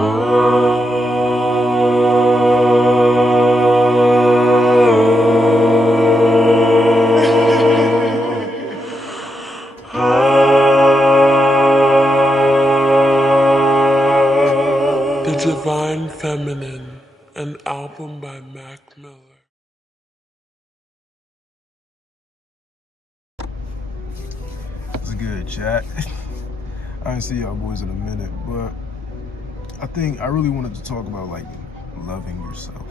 The Divine Feminine, an album by Mac Miller. It's good, chat. I ain't see y'all boys in a minute, but I think I really wanted to talk about like loving yourself.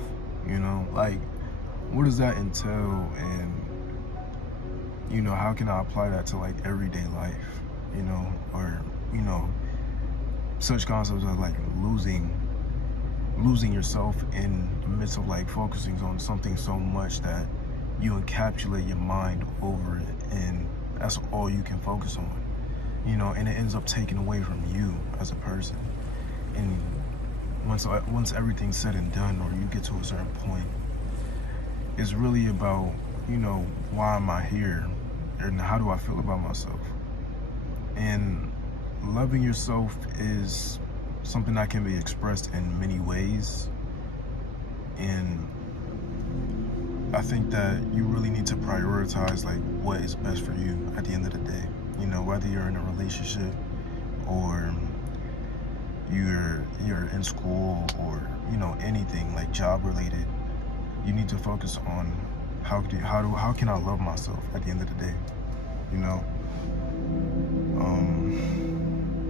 You know, like what does that entail, and how can I apply that to like everyday life? Or such concepts as like losing yourself in the midst of like focusing on something so much that you encapsulate your mind over it, and that's all you can focus on. And it ends up taking away from you as a person. And once everything's said and done, or you get to a certain point, it's really about, why am I here, and how do I feel about myself? And loving yourself is something that can be expressed in many ways. And I think that you really need to prioritize like what is best for you at the end of the day. Whether you're in a relationship or you're in school, or anything like job related, you need to focus on how can I love myself at the end of the day.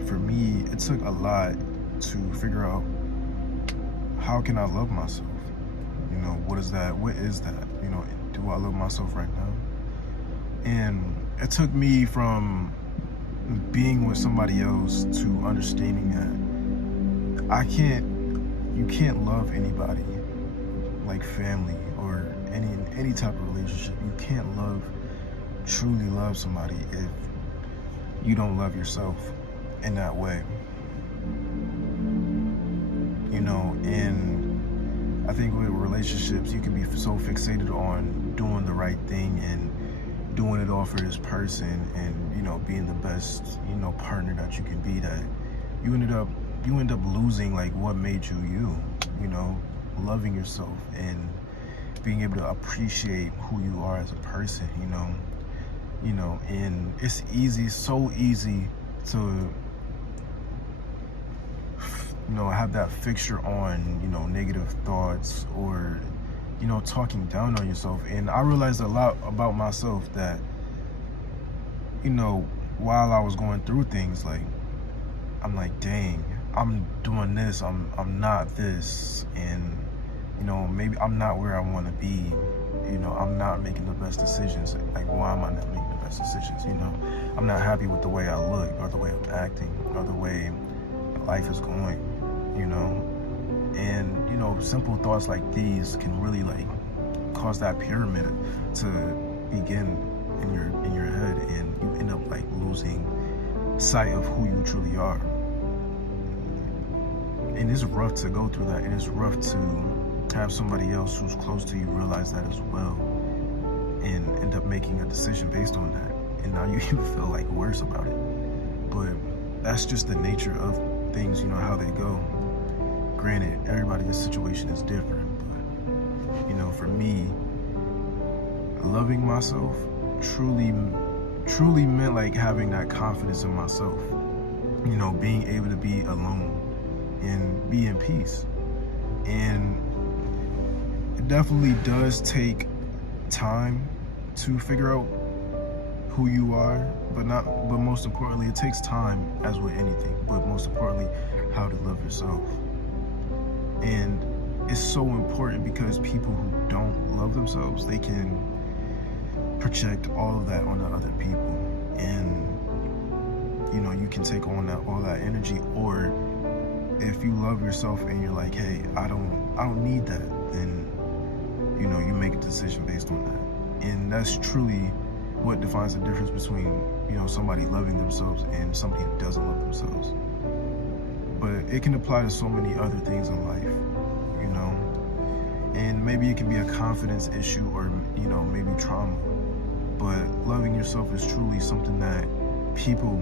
For me, it took a lot to figure out how can I love myself. What is that? Do I love myself right now? And it took me from being with somebody else to understanding that you can't love anybody like family or any type of relationship. You can't truly love somebody if you don't love yourself in that way. And I think with relationships, you can be so fixated on doing the right thing and doing it all for this person, and being the best partner that you can be, that you end up losing like what made you loving yourself and being able to appreciate who you are as a person. And it's so easy to have that fixture on negative thoughts, or talking down on yourself. And I realized a lot about myself that while I was going through things, like I'm like, dang, I'm doing this, I'm not this, and maybe I'm not where I want to be. I'm not making the best decisions. Like, why am I not making the best decisions? I'm not happy with the way I look, or the way I'm acting, or the way life is going. And simple thoughts like these can really like cause that pyramid to begin in your head, and you end up like losing sight of who you truly are. And it's rough to go through that, and it's rough to have somebody else who's close to you realize that as well, and end up making a decision based on that, and now you even feel like worse about it. But that's just the nature of things, how they go. Granted, everybody's situation is different, but for me, loving myself truly meant like having that confidence in myself, being able to be alone and be in peace. And it definitely does take time to figure out who you are, but most importantly, it takes time, as with anything, but most importantly, how to love yourself. And it's so important, because people who don't love themselves, they can project all of that onto other people, and you can take on all that energy. Or if you love yourself and you're like, hey, I don't need that, then you make a decision based on that. And that's truly what defines the difference between somebody loving themselves and somebody who doesn't love themselves. But it can apply to so many other things in life, and maybe it can be a confidence issue, or maybe trauma. But loving yourself is truly something that people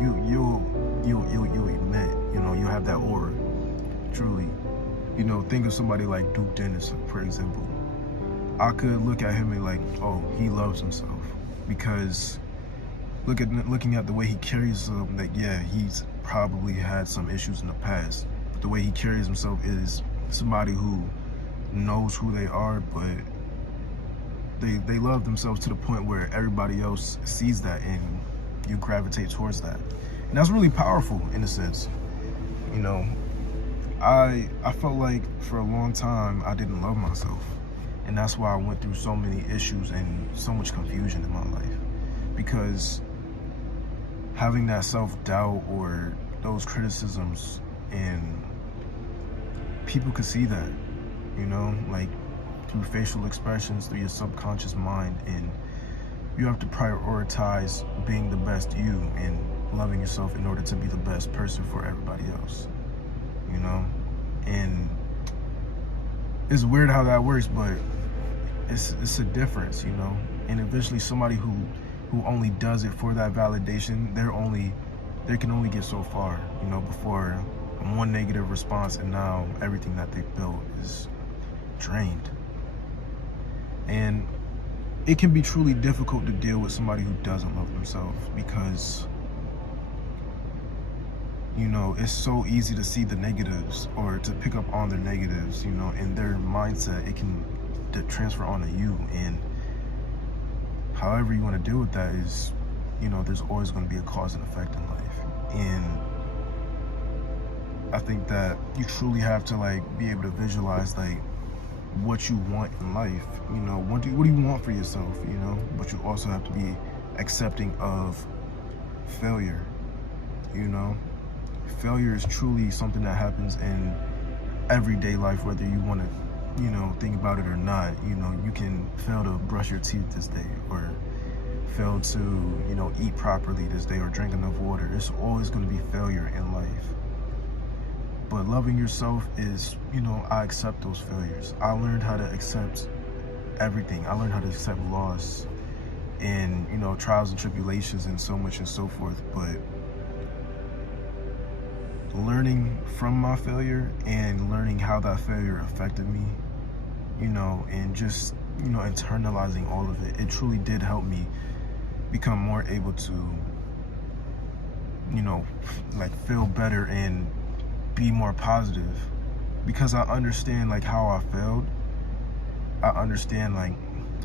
you'll emit. You have that aura, truly. You know, think of somebody like Duke Dennis, for example. I could look at him and like, oh, he loves himself, because looking at the way he carries himself, like, yeah, he's probably had some issues in the past, but the way he carries himself is somebody who knows who they are, but they love themselves to the point where everybody else sees that and you gravitate towards that. And that's really powerful in a sense. You know, I felt like for a long time I didn't love myself. And that's why I went through so many issues and so much confusion in my life. Because having that self-doubt or those criticisms, and people could see that, you know, like through facial expressions, through your subconscious mind, and you have to prioritize being the best you and loving yourself in order to be the best person for everybody else, you know? And it's weird how that works, but it's a difference, you know? And eventually somebody who only does it for that validation, they can only get so far, you know, before one negative response and now everything that they've built is drained. And it can be truly difficult to deal with somebody who doesn't love themselves, because, you know, it's so easy to see the negatives or to pick up on their negatives, you know, in their mindset. It can transfer onto you, and however you want to deal with that is, you know, there's always going to be a cause and effect in life. And I think that you truly have to like be able to visualize like what you want in life, you know, what do you want for yourself, you know, but you also have to be accepting of failure, you know. Failure is truly something that happens in everyday life, whether you want to, you know, think about it or not. You know, you can fail to brush your teeth this day, or fail to, you know, eat properly this day, or drink enough water. It's always going to be failure in life. But loving yourself is, you know, I accept those failures. I learned how to accept everything. I learned how to accept loss and, you know, trials and tribulations and so much and so forth. But learning from my failure and learning how that failure affected me, you know, and just, you know, internalizing all of it, it truly did help me become more able to, you know, like feel better and be more positive, because I understand like how I failed. I understand like,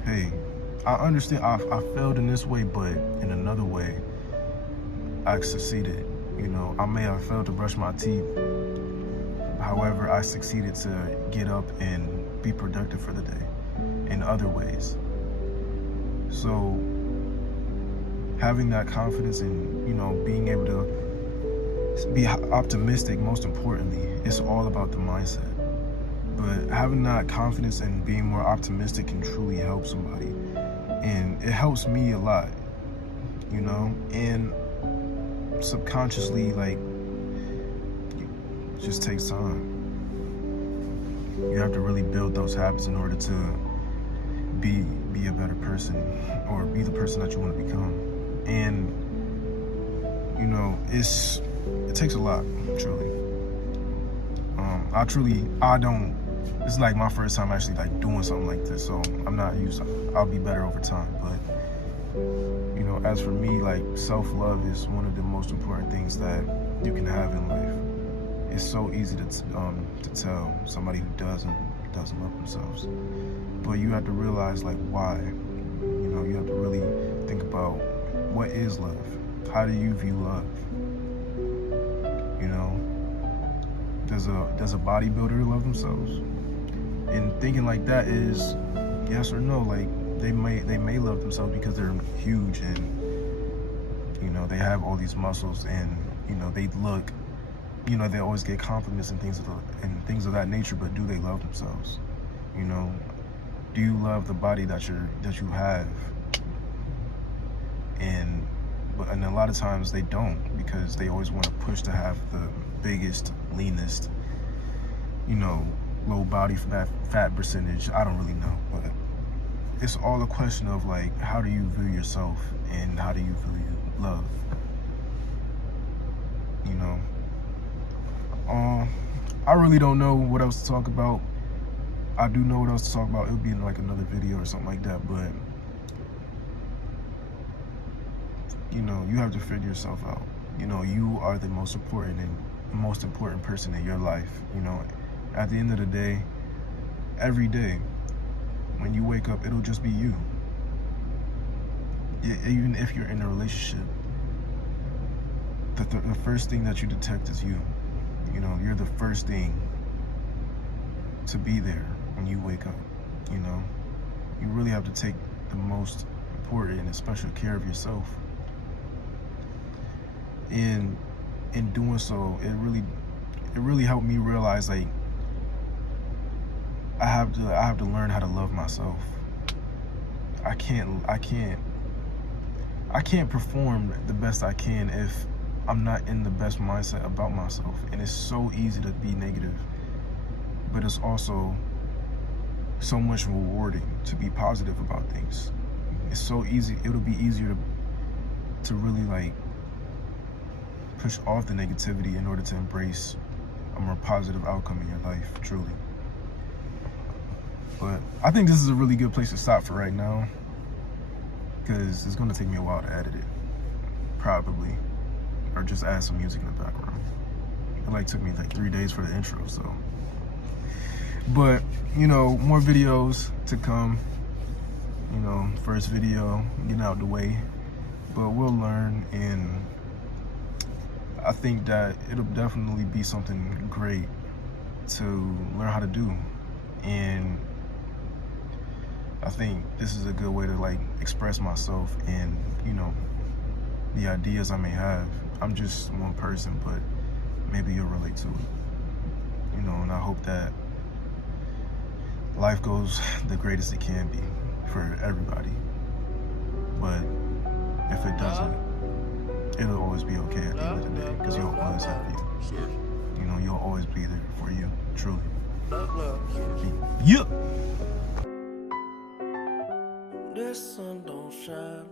hey, I understand I failed in this way, but in another way I succeeded. You know, I may have failed to brush my teeth, however I succeeded to get up and be productive for the day in other ways. So having that confidence and, you know, being able to be optimistic, most importantly, it's all about the mindset. But having that confidence and being more optimistic can truly help somebody, and it helps me a lot, you know. And subconsciously, like, it just takes time. You have to really build those habits in order to be a better person, or be the person that you want to become. And, you know, it takes a lot, truly. It's like my first time actually like doing something like this, so I'm not used to, I'll be better over time. But, you know, as for me, like, self-love is one of the most important things that you can have in life. It's so easy to tell somebody who doesn't love themselves, but you have to realize like why. You know, you have to really think about what is love. How do you view love? You know, does a bodybuilder love themselves? And thinking like that is yes or no. Like, they may love themselves because they're huge and, you know, they have all these muscles, and, you know, they look, you know, they always get compliments and things of that nature. But do they love themselves? You know, do you love the body that you have? And a lot of times they don't, because they always want to push to have the biggest, leanest, you know, low body fat percentage. I don't really know, but it's all a question of like, how do you view yourself and how do you view love? You know, I really don't know what else to talk about. I do know what else to talk about. It would be in like another video or something like that, but you know, you have to figure yourself out. You know, you are the most important person in your life. You know, at the end of the day, every day when you wake up, it'll just be you. Even if you're in a relationship, the first thing that you detect is you. You know, you're the first thing to be there when you wake up. You know, you really have to take the most important and special care of yourself. And in doing so, it really helped me realize, like, I have to learn how to love myself. I can't perform the best I can if I'm not in the best mindset about myself. And it's so easy to be negative, but it's also so much rewarding to be positive about things. It's so easy. It'll be easier to really like push off the negativity in order to embrace a more positive outcome in your life, truly. But I think this is a really good place to stop for right now, because it's gonna take me a while to edit it, probably, or just add some music in the background. It like took me like 3 days for the intro, so. But, you know, more videos to come. You know, first video, getting out the way. But we'll learn, and I think that it'll definitely be something great to learn how to do. And I think this is a good way to like express myself and, you know, the ideas I may have. I'm just one person, but maybe you'll relate to it. You know, and I hope that life goes the greatest it can be for everybody. But if it doesn't, it'll always be okay at the end of the day, because you'll always have you. You know, you'll always be there for you, truly. Yeah. The sun don't shine